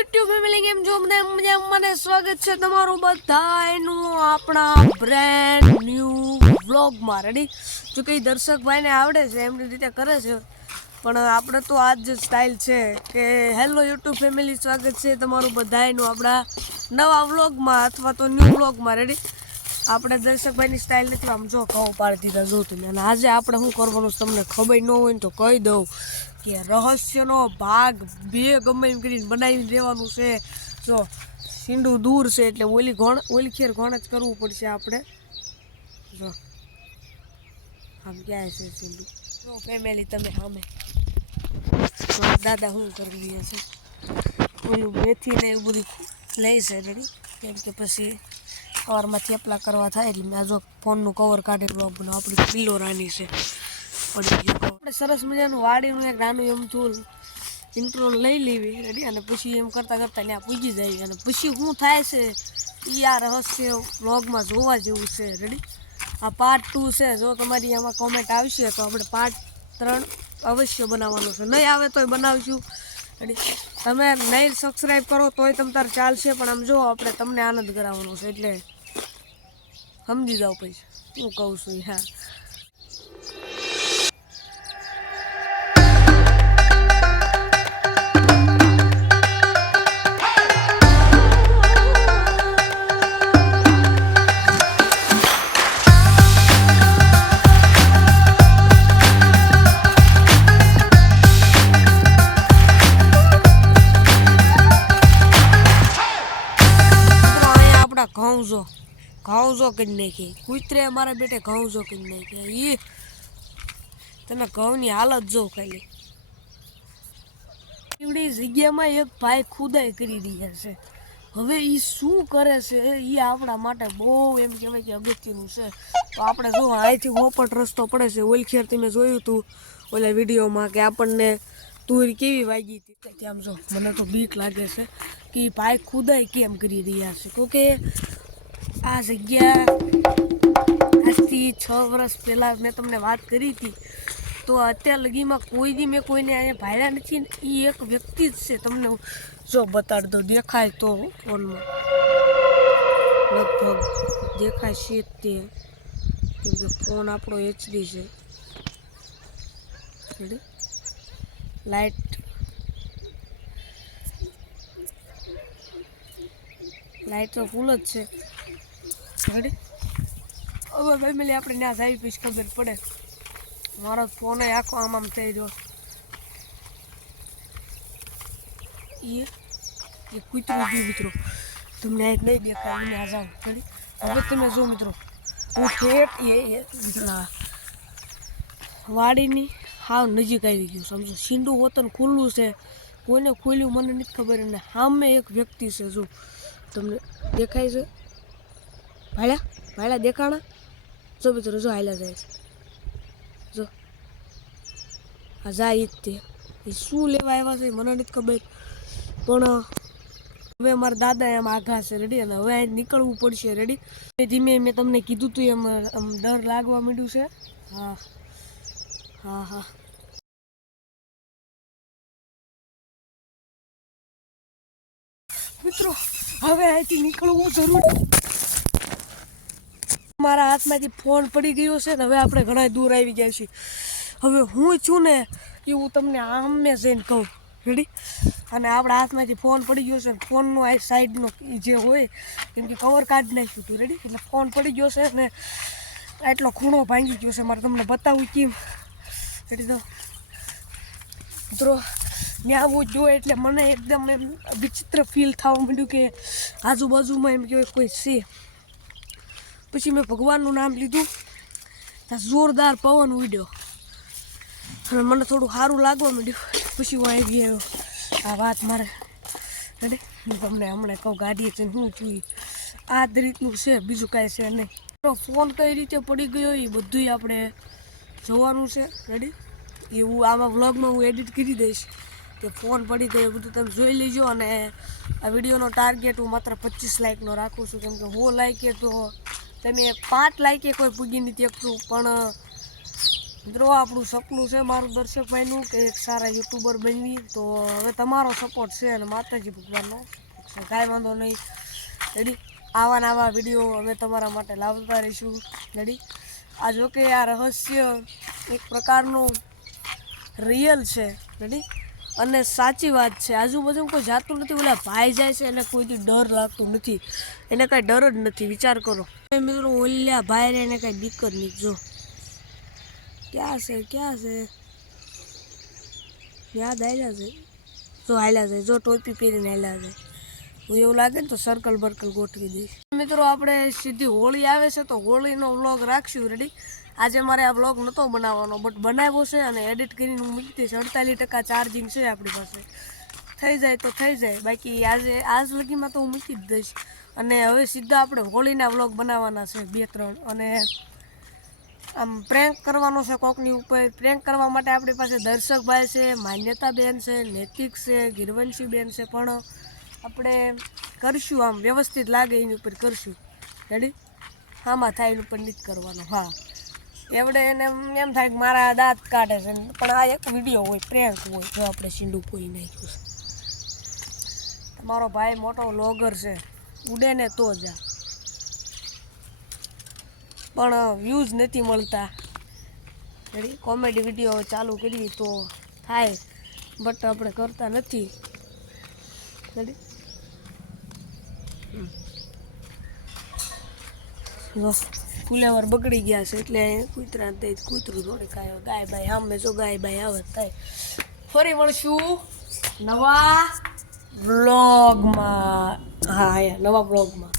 YouTube family કેમ છો મને સ્વાગત છે તમારું બધાનું આપણા બ્રેન્ડ ન્યૂ વ્લોગમાં રેડી જો કે દર્શક ભાઈને આવડે છે એમની રીતે કરે છે પણ આપણે તો આજ જ સ્ટાઇલ છે કે હેલો YouTube ફેમિલી સ્વાગત છે તમારું બધાનું આપણા નવા વ્લોગમાં અથવા તો ન્યૂ વ્લોગમાં રેડી આપણે દર્શકભાઈની સ્ટાઇલ નથી આમ જો કહું પાડી દીધા જો તમે અને આજે આપણે શું કરવાનું તમને ખબર ન હોય ને તો કહી દઉં કે રહસ્યનો ભાગ 2 ગમે એમ કરીને બનાવી દેવાનું છે જો સીંડું દૂર છે એટલે ઓલી ખેર ઘણ જ કરવું પડશે આપણે જો આમ ક્યાં છે સીંડું જો ફેમિલી તમે સામે દાદા શું કરી લે છે ઓલું મેથી ને એવું બધું લઈ છે રેડી કેમ કે પછી કવરમાં થેપલા કરવા થાય એટલે મેં જો ફોનનું કવર કાઢેલું આપણી પિલ્લો રાની છે પડી ગયું આપણે સરસ મજાનું વાડીનું એક નાનું એમથું ઇન્ટ્રો લઈ લેવી રેડી અને પછી એમ કરતાં ત્યાં પૂજી જાય અને પછી શું થાય છે એ આ રહસ્ય વ્લોગમાં જોવા જેવું છે રેડી આ પાર્ટ 2 છે જો તમારી આમાં કોમેન્ટ આવશે તો આપણે પાર્ટ 3 અવશ્ય બનાવવાનું છે નહીં આવે તોય બનાવીશું રેડી તમે નહીં સબસ્ક્રાઈબ કરો તોય તમ તાર ચાલશે પણ આમ જો આપણે તમને આનંદ કરાવવાનો છે એટલે સમજી જાઓ પછી હું કહું છું હા ઘઉં જો કરી નાખી કૂતરે અમારા બેટે ઘઉં જો કરી નાખી તમે ઘઉંની હાલત જો ખાલી એવડી જગ્યામાં એક ભાઈ ખુદાઈ કરી રહ્યા છે હવે એ શું કરે છે એ આપણા માટે બહુ એમ કહેવાય કે અગત્યનું છે તો આપણે જો અહીંથી મોપટ રસ્તો પડે છે ઓલખેર તમે જોયું હતું ઓલા વિડીયોમાં કે આપણને તુર કેવી વાગી હતી ત્યાં જો મને તો બીક લાગે છે કે ભાઈ ખુદાઈ કેમ કરી રહ્યા છે તો કે આ જગ્યા આજથી 6 વર્ષ પહેલાં મેં તમને વાત કરી હતી તો અત્યાર લગીમાં મેં કોઈને અહીંયા ભાડ્યા નથી એ એક વ્યક્તિ જ છે તમને જો બતાડી દો દેખાય તો ફોનમાં લગભગ દેખાય છે તે કેમ કે ફોન આપણો HD છે લાઇટ તો ફૂલ જ છે રેડી હવે ફેમિલી આપણે ત્યાં જાય પછી ખબર પડે મારો ફોન આખો આમ થઈ રહ્યો એ કૂતરું ગયું મિત્રો તમને આ નહીં દેખાય મને આ જાઓ રેડી હવે તમે જો મિત્રો હું ઠેઠ વાડીની હાવ નજીક આવી ગયું સમજો સીંડું વતન ખુલ્લું છે કોઈને ખોલ્યું મને નથી ખબર અને સામે એક વ્યક્તિ છે જો તમને દેખાય છે ભાડા દેખાણા જો મિત્રો જો હાલ્યા જાય છે જો આ જાય જ તે એ શું લેવા આવ્યા છે મને નથી ખબર પણ હવે અમારા દાદા એમ આઘા છે રેડી અને હવે અહીં નીકળવું પડશે રેડી ધીમે મેં તમને કીધું હતું એમ ડર લાગવા માંડ્યું છે હા હા હા મિત્રો હવે અહીંથી નીકળવું જરૂરી મારા હાથમાંથી ફોન પડી ગયો છે ને હવે આપણે ઘણા દૂર આવી ગયા છીએ હવે હું છું ને એવું તમને આમે જઈને કહું રેડી અને આપણા હાથમાંથી ફોન પડી ગયો છે ફોનનો આ સાઈડનો જે હોય કેમ કે કવર કાઢી નાખ્યું હતું રેડી એટલે ફોન પડી ગયો છે ને આટલો ખૂણો ભાંગી ગયો છે મારે તમને બતાવું કેમ રેડી તો મિત્રો ત્યાં આવું જોઈએ એટલે મને એકદમ એમ વિચિત્ર ફીલ થવા માંડ્યું કે આજુબાજુમાં એમ કહેવાય કોઈ છે પછી મેં ભગવાનનું નામ લીધું ત્યાં જોરદાર પવન ઉડ્યો અને મને થોડું સારું લાગવા માંડ્યું પછી હું આવી ગયો આ વાત મારે રેડી હું તમને હમણાં કહું ગાડીએ છે શું જોઈ આ જ રીતનું છે બીજું કાંઈ છે નહીં ફોન કઈ રીતે પડી ગયો એ બધું આપણે જોવાનું છે રેડી એવું આમાં વ્લોગમાં હું એડિટ કરી દઈશ કે ફોન પડી ગયો એ બધું તમે જોઈ લેજો અને આ વિડીયોનો ટાર્ગેટ હું માત્ર 25 લાઇકનો રાખું છું કેમ કે 100 લાઇકે તો તમે 5 લાઇકે કોઈ પૂગી નથી શકતું પણ મિત્રો આપણું સપનું છે મારું દર્શકભાઈનું કે એક સારા યુટ્યુબર બનવી. તો હવે તમારો સપોર્ટ છે અને માતાજી ભગવાનનો કાંઈ વાંધો નહીં. રેડી આવા નવા વિડીયો અમે તમારા માટે લાવતા રહીશું. રેડી આ જોકે આ રહસ્ય એક પ્રકારનું રિયલ છે. રેડી અને સાચી વાત છે. આજુબાજુ કોઈ જાતું નથી. ઓલા ભાઈ જાય છે એને કોઈથી ડર લાગતો નથી. એને કાંઈ ડર જ નથી. વિચાર કરો મિત્રો, ઓલ્યા ભાઈ એને કાંઈ બીક જ નહીં. જો ક્યાં છે યાદ આવેલા છે. જો હાલ્યા છે, જો ટોપી પહેરીને હાલ્યા છે. હું એવું લાગે ને તો સર્કલ બર્કલ ગોઠવી દઈશ. મિત્રો આપણે સીધી હોળી આવે છે તો હોળીનો વ્લોગ રાખશું. રેડી આજે મારે આ વ્લોગ નહોતો બનાવવાનો, બટ બનાવ્યો છે અને એડિટ કરીને હું મૂકી દઈશ. 48% ચાર્જિંગ છે આપણી પાસે. થઈ જાય તો થઈ જાય, બાકી આજ લગીમાં તો હું મૂકી જ દઈશ. અને હવે સીધા આપણે હોળીના વ્લોગ બનાવવાના છે 2-3. અને આમ પ્રેન્ક કરવાનો છે કોકની ઉપર. પ્રેન્ક કરવા માટે આપણી પાસે દર્શકભાઈ છે, માન્યતાબેન છે, નૈતિક છે, ગિરવંશીબેન છે. પણ આપણે કરશું આમ વ્યવસ્થિત લાગે એની ઉપર કરશું. રેડી આમાં થાય એની ઉપર નથી કરવાનો. હા એવડે એને એમ થાય કે મારા દાંત કાઢે છે, પણ આ એક વિડીયો હોય, પ્રેન્ક હોય. જો આપણે સીંડું કોઈ નાખ્યું છે. તમારો ભાઈ મોટો વ્લોગર છે, ઉડે ને તો જ પણ વ્યૂઝ નથી મળતા. રેડી કોમેડી વિડીયો ચાલુ કરવી તો થાય, બટ આપણે કરતા નથી. રેડી ફુલેવર બગડી ગયા છે એટલે કૂતરા દઈ કૂતરું થોડે ખાય. ગાય બાય સામે જો ગાય બાય આવે થાય. ફરી મળશું નવા વ્લોગમાં. હા નવા વ્લોગમાં.